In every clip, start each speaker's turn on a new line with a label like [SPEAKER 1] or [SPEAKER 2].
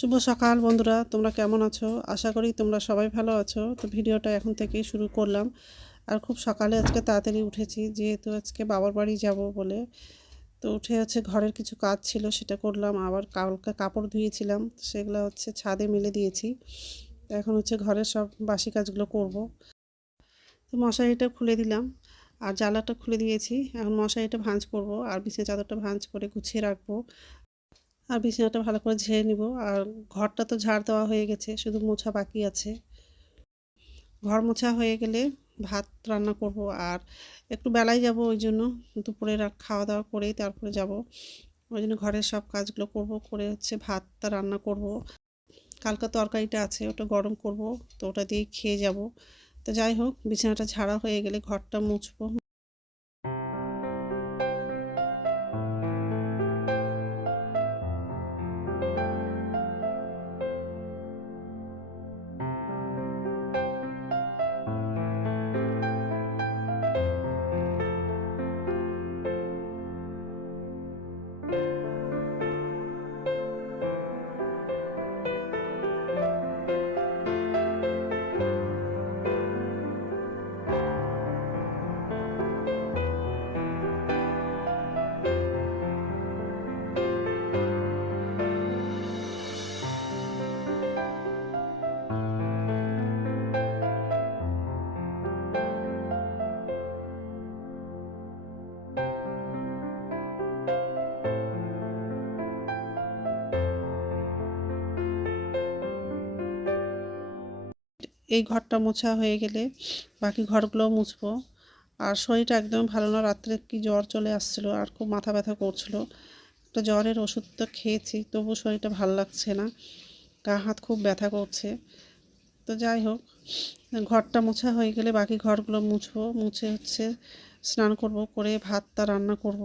[SPEAKER 1] শুভ সকাল বন্ধুরা, তোমরা কেমন আছো? আশা করি তোমরা সবাই ভালো আছো। তো ভিডিওটা এখন থেকেই শুরু করলাম। আর খুব সকালে আজকে তাড়াতাড়ি উঠেছি, যেহেতু আজকে বাবার বাড়ি যাব বলে। তো উঠে হচ্ছে ঘরের কিছু কাজ ছিল, সেটা করলাম। আবার কালকে কাপড় ধুয়েছিলাম সেগুলো হচ্ছে ছাদে মেলে দিয়েছি। এখন হচ্ছে ঘরের সব বাসি কাজগুলো করব। তো মশারিটা খুলে দিলাম, আর জ্বালাটা খুলে দিয়েছি। এখন মশারিটা ভাঁজ করব, আর বিছানা চাদরটা ভাঁজ করে গুছিয়ে রাখব। আর বিছানাটা ভালো করে ঝেড়ে নিব। আর ঘরটা তো ঝাড় দেওয়া হয়ে গেছে, শুধু মোছা বাকি আছে। ঘর মোছা হয়ে গেলে ভাত রান্না করব আর একটু বেলায় যাব ওই জন্য। দুপুরে খাওয়া দাওয়া করেই তারপরে যাব। ওই জন্য ঘরের সব কাজগুলো করব, করে হচ্ছে ভাতটা রান্না করব। কালকা তরকারিটা আছে, ওটা গরম করব, তো ওটা দিয়ে খেয়ে যাব। তো যাই হোক, বিছানাটা ঝাড়া হয়ে গেলে ঘরটা মুছবো। এই ঘরটা মোছা হয়ে গেলে বাকি ঘরগুলোও মুছবো। আর শরীরটা একদম ভালো না, রাত্রে কি জ্বর চলে আসছিল আর খুব মাথা ব্যথা করছিল। একটা জ্বরের ওষুধ তো খেয়েছি তবু শরীরটা ভালো লাগছে না, গা হাত খুব ব্যথা করছে। তো যাই হোক, ঘরটা মোছা হয়ে গেলে বাকি ঘরগুলো মুছবো, মুছে হচ্ছে স্নান করব, করে ভাতটা রান্না করব।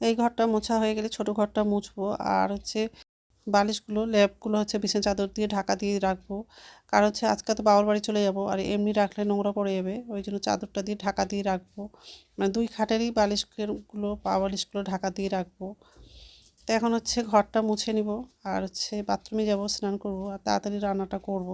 [SPEAKER 1] এই ঘরটা মোছা হয়ে গেলে ছোট ঘরটা মুছবো। আর হচ্ছে বালিশগুলো ল্যাপগুলো হচ্ছে বিছানা চাদর দিয়ে ঢাকা দিয়ে রাখব। কারণ হচ্ছে আজকে তো বাবার বাড়ি চলে যাব, আর এমনি রাখলে নোংরা পড়ে যাবে। ওই জন্য চাদরটা দিয়ে ঢাকা দিয়ে রাখব। মানে দুই খাটেরই বালিশগুলো, পা বালিশগুলো ঢাকা দিয়ে রাখব। তো এখন হচ্ছে ঘরটা মুছে নিব। আর হচ্ছে বাথরুমে যাব, স্নান করব, আর তাড়াতাড়ি রান্নাটা করব।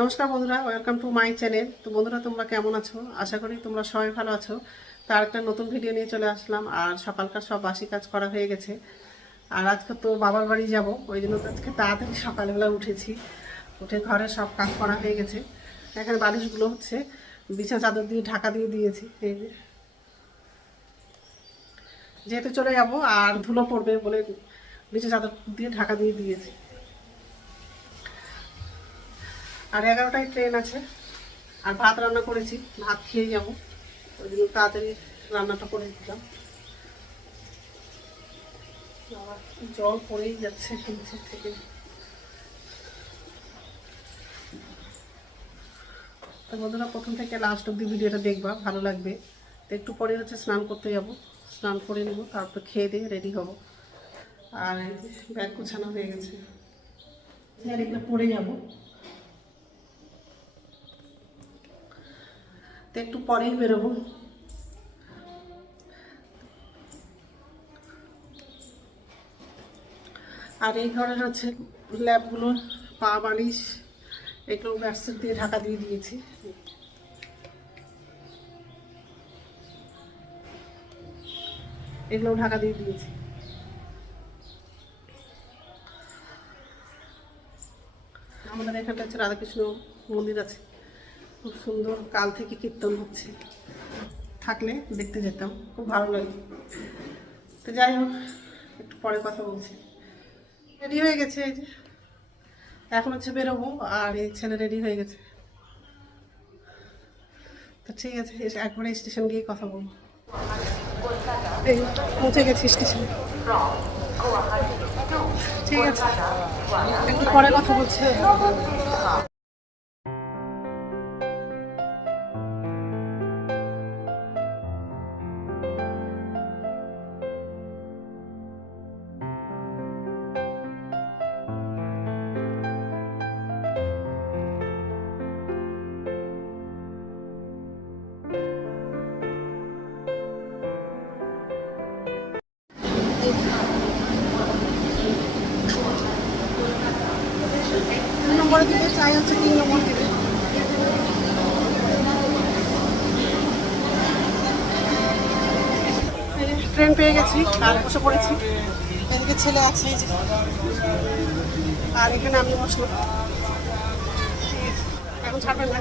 [SPEAKER 1] নমস্কার বন্ধুরা ওয়েলকাম টু মাই চ্যানেল তো বন্ধুরা, তোমরা কেমন আছো? আশা করি তোমরা সবাই ভালো আছো। তার একটা নতুন ভিডিও নিয়ে চলে আসলাম, আর সকালকার সব বাসি কাজ করা হয়ে গেছে। আর আজকে তো বাবার বাড়ি যাব, ওই জন্য তো আজকে তাড়াতাড়ি সকালবেলা উঠেছি। উঠে ঘরে সব কাজ করা হয়ে গেছে। এখানে বালিশগুলো হচ্ছে বিছানা চাদর দিয়ে ঢাকা দিয়ে দিয়েছি, এই যে। যেহেতু চলে যাব, আর ধুলো পড়বে বলে বিছানা চাদর দিয়ে ঢাকা দিয়ে দিয়েছি। আর এগারোটায় ট্রেন আছে। আর ভাত রান্না করেছি, ভাত খেয়ে যাব। ওই জন্য তাড়াতাড়ি রান্নাটা করে দিলাম। জল পড়েই যাচ্ছে নিচের থেকে। বন্ধুরা, প্রথম থেকে লাস্ট অব্দি ভিডিওটা দেখবা, ভালো লাগবে। তো একটু পরে হচ্ছে স্নান করতে যাব। স্নান করে নেব, তারপর খেয়ে দিয়ে রেডি হব। আর ব্যাগ গোছানো হয়ে গেছে। আর পরে যাব। তো একটু পরেই বেরোবো। আর এই ঘরের হচ্ছে ল্যাবগুলো, পা, বালিশ, এগুলো ব্যাটসেট দিয়ে ঢাকা দিয়ে দিয়েছি। এগুলো ঢাকা দিয়ে দিয়েছি। আমাদের এখানটা হচ্ছে রাধাকৃষ্ণ মন্দির আছে। খুব সুন্দর কাল থেকে কীর্তন হচ্ছে। থাকলে দেখতে যেতাম, খুব ভালো লাগে। তো যাই হোক, একটু পরে কথা বলছি। রেডি হয়ে গেছে এই যে। এখন হচ্ছে বেরোবো, আর এই ছেলে রেডি হয়ে গেছে। তো ঠিক আছে একবারে স্টেশন গিয়ে কথা বলব। এই, পৌঁছে গেছি স্টেশনে। ঠিক আছে, একটু পরে কথা বলছি। পেয়ে গেছি আর বসে পড়েছি? এদিকে ছেলে আছে আর এখানে আমি বসলাম এখন ছাড়বেন না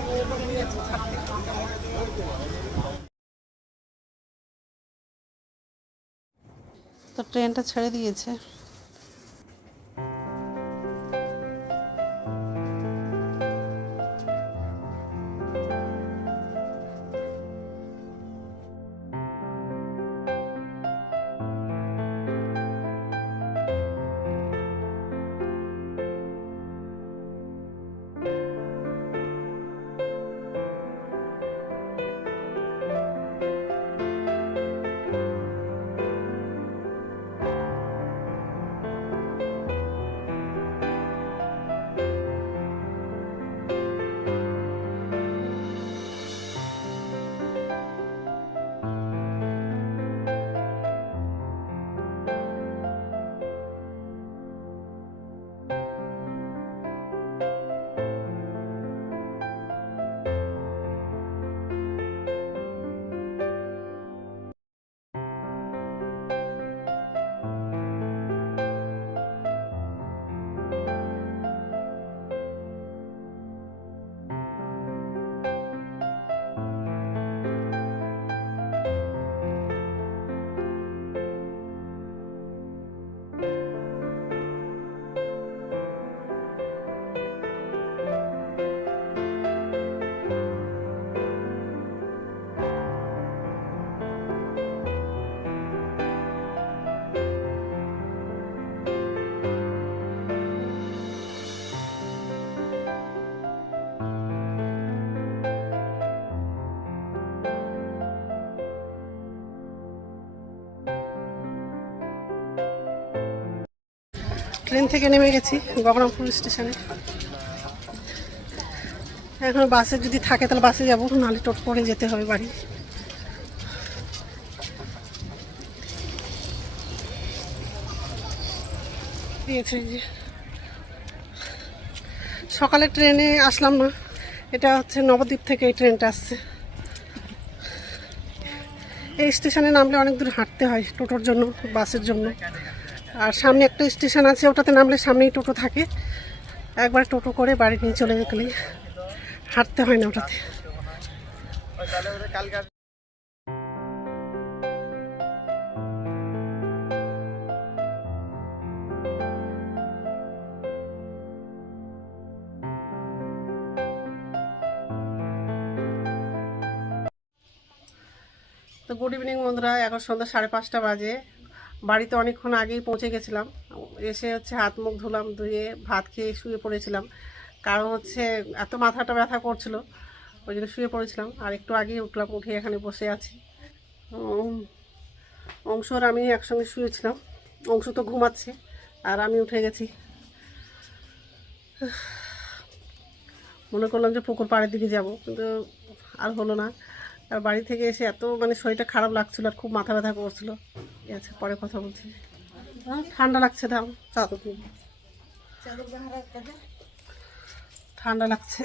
[SPEAKER 1] তো ট্রেনটা ছেড়ে দিয়েছে। ট্রেন থেকে নেমে গেছি গগরামপুর স্টেশনে। এখন বাসে যদি থাকে তাহলে বাসে যাব, নাহলে টোট করে যেতে হবে বাড়ি। সকালে ট্রেনে আসলাম না, এটা হচ্ছে নবদ্বীপ থেকে এই ট্রেনটা আসছে। এই স্টেশনে নামলে অনেক দূর হাঁটতে হয় টোটোর জন্য, বাসের জন্য। আর সামনে একটা স্টেশন আছে, ওটাতে নামলে সামনেই টোটো থাকে। একবার টোটো করে বাড়ি নিয়ে চলে গেলেই হাঁটতে হয় না ওটাতে। তো গুড ইভিনিং বন্ধুরা, এখন সন্ধ্যা সাড়ে পাঁচটা বাজে। বাড়িতে অনেকক্ষণ আগেই পৌঁছে গেছিলাম। এসে হচ্ছে হাত মুখ ধুলাম ধুয়ে ভাত খেয়ে শুয়ে পড়েছিলাম। কারণ হচ্ছে এত মাথাটা ব্যথা করছিল ওই জন্য শুয়ে পড়েছিলাম। আর একটু আগেই উঠলাম উঠে এখানে বসে আছি। উম, অংশর আমি একসঙ্গে শুয়েছিলাম। অংশ তো ঘুমাচ্ছে আর আমি উঠে গেছি। মনে করলাম যে পুকুর পাড়ের দিকে যাব কিন্তু আর হলো না। আর বাড়ি থেকে এসে এত মানে শরীরটা খারাপ লাগছিল আর খুব মাথা ব্যথা করছিল। আছে, পরে কথা বলছি। ঠান্ডা লাগছে, দাও ঠান্ডা লাগছে।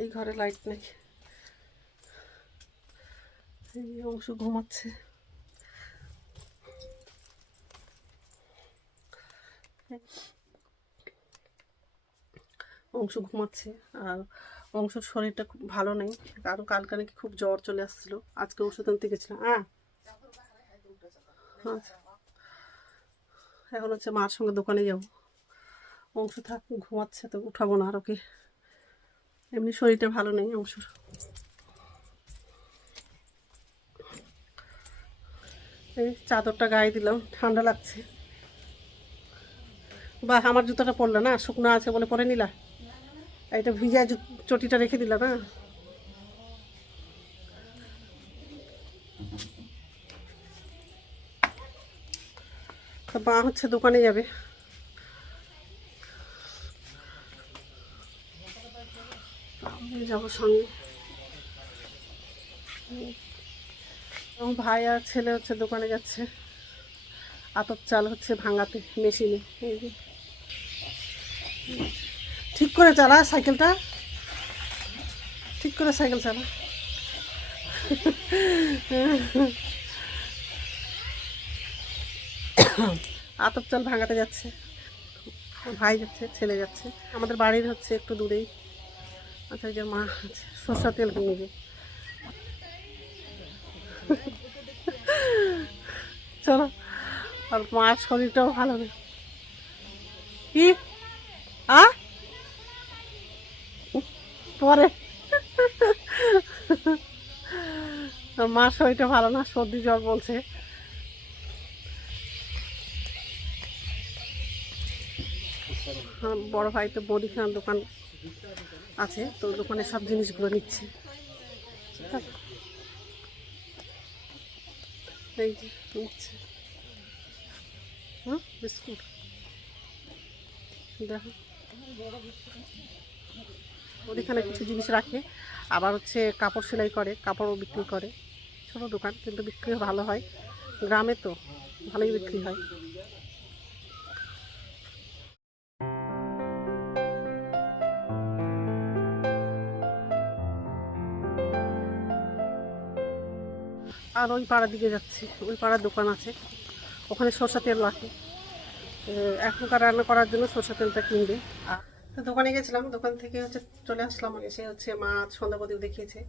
[SPEAKER 1] এই ঘরে লাইট নেই। অংশ ঘুমাচ্ছে। অংশ ঘুমাচ্ছে, আর অংশর শরীরটা খুব ভালো নেই। কারণ কালকে নাকি খুব জ্বর চলে আসছিল। আজকে ওষুধ আনতে গেছিলাম। হ্যাঁ আচ্ছা। এখন হচ্ছে মার সঙ্গে দোকানে যাব। অংশ থাক, ঘুমাচ্ছে তো, উঠাবো না আর ওকে। এমনি শরীরটা ভালো নেই অংশর। এই চাদরটা গায়ে দিলাম, ঠান্ডা লাগছে। বাহ, আমার জুতোটা পরলো না, শুকনো আছে বলে পরে নিলা? এটা ভিজা চটিটা রেখে দিলা না তো মা হচ্ছে দোকানে যাবে। যাব সঙ্গে। এবং ভাই আর ছেলে হচ্ছে দোকানে যাচ্ছে। আতপ চাল হচ্ছে ভাঙাতে, মেশিনে। এই যে। করে চালা সাইকেলটা। ঠিক করে সাইকেল চালা। আতপ চাল ভাঙাতে যাচ্ছে। ভাই যাচ্ছে, ছেলে যাচ্ছে। আমাদের বাড়ির হচ্ছে একটু দূরেই। আচ্ছা যে মা আছে সরষা তেল কিনবে চলো, আর মার শরীরটাও ভালো নেই। কি? আ? পরে। মার শরীরটা ভালো না, সর্দি, জ্বর বলছে। বড় ভাই তো মুদিখানার দোকান আছে, তো দোকানে সব জিনিসগুলো নিচ্ছে। নিচ্ছে। হুম, বিস্কুট। দেখো। ওদিখানে কিছু জিনিস রাখে। আবার হচ্ছে কাপড় সেলাই করে, কাপড়ও বিক্রি করে। ছোটো দোকান, কিন্তু বিক্রি ভালো হয়। গ্রামে তো ভালোই বিক্রি হয়। আর ওই পাড়ার দিকে যাচ্ছি। ওই পাড়ার দোকান আছে। ওখানে সরষা তেল রাখে। এখনকার রান্না করার জন্য সরষা তেলটা কিনবে। আর তো দোকানে গেছিলাম, দোকান থেকে হচ্ছে চলে আসলাম, এসে হচ্ছে মা সন্ধ্যাপতিও দেখিয়েছে।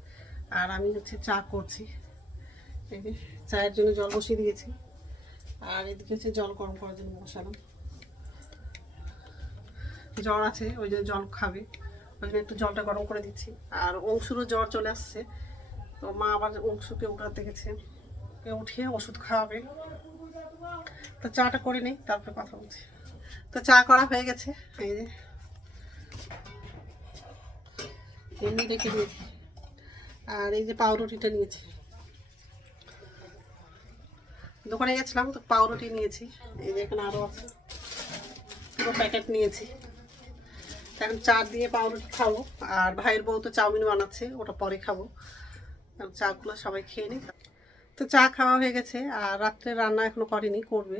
[SPEAKER 1] আর আমি হচ্ছে চা করছি। চায়ের জন্য জল বসিয়ে দিয়েছি। আর এদিকে হচ্ছে জল গরম করার জন্য বসালাম। জ্বর আছে, ওই জন্য জল খাবে। ওই জন্য একটু জলটা গরম করে দিচ্ছি। আর অংশুরও জ্বর চলে আসছে। তো মা আবার অংশুকে উঠাতে গেছে। ওকে উঠিয়ে ওষুধ খাওয়াবে। তো চাটা করে নিই, তারপরে কথা বলছি। তো চা করা হয়ে গেছে। এই যে এমনি রেখে দিয়েছি। আর এই যে পাউরুটিটা নিয়েছি। দোকানে গেছিলাম তো পাউরুটি নিয়েছি। এই যে এখানে আরও আছে। পুরো প্যাকেট নিয়েছি। এখন চা দিয়ে পাউরুটি খাব। আর ভাইয়ের বউ তো চাউমিন বানাচ্ছে, ওটা পরে খাব। আর চাগুলো সবাই খেয়ে নিই তো চা খাওয়া হয়ে গেছে, আর রাত্রে রান্না এখনও করেনি, করবে।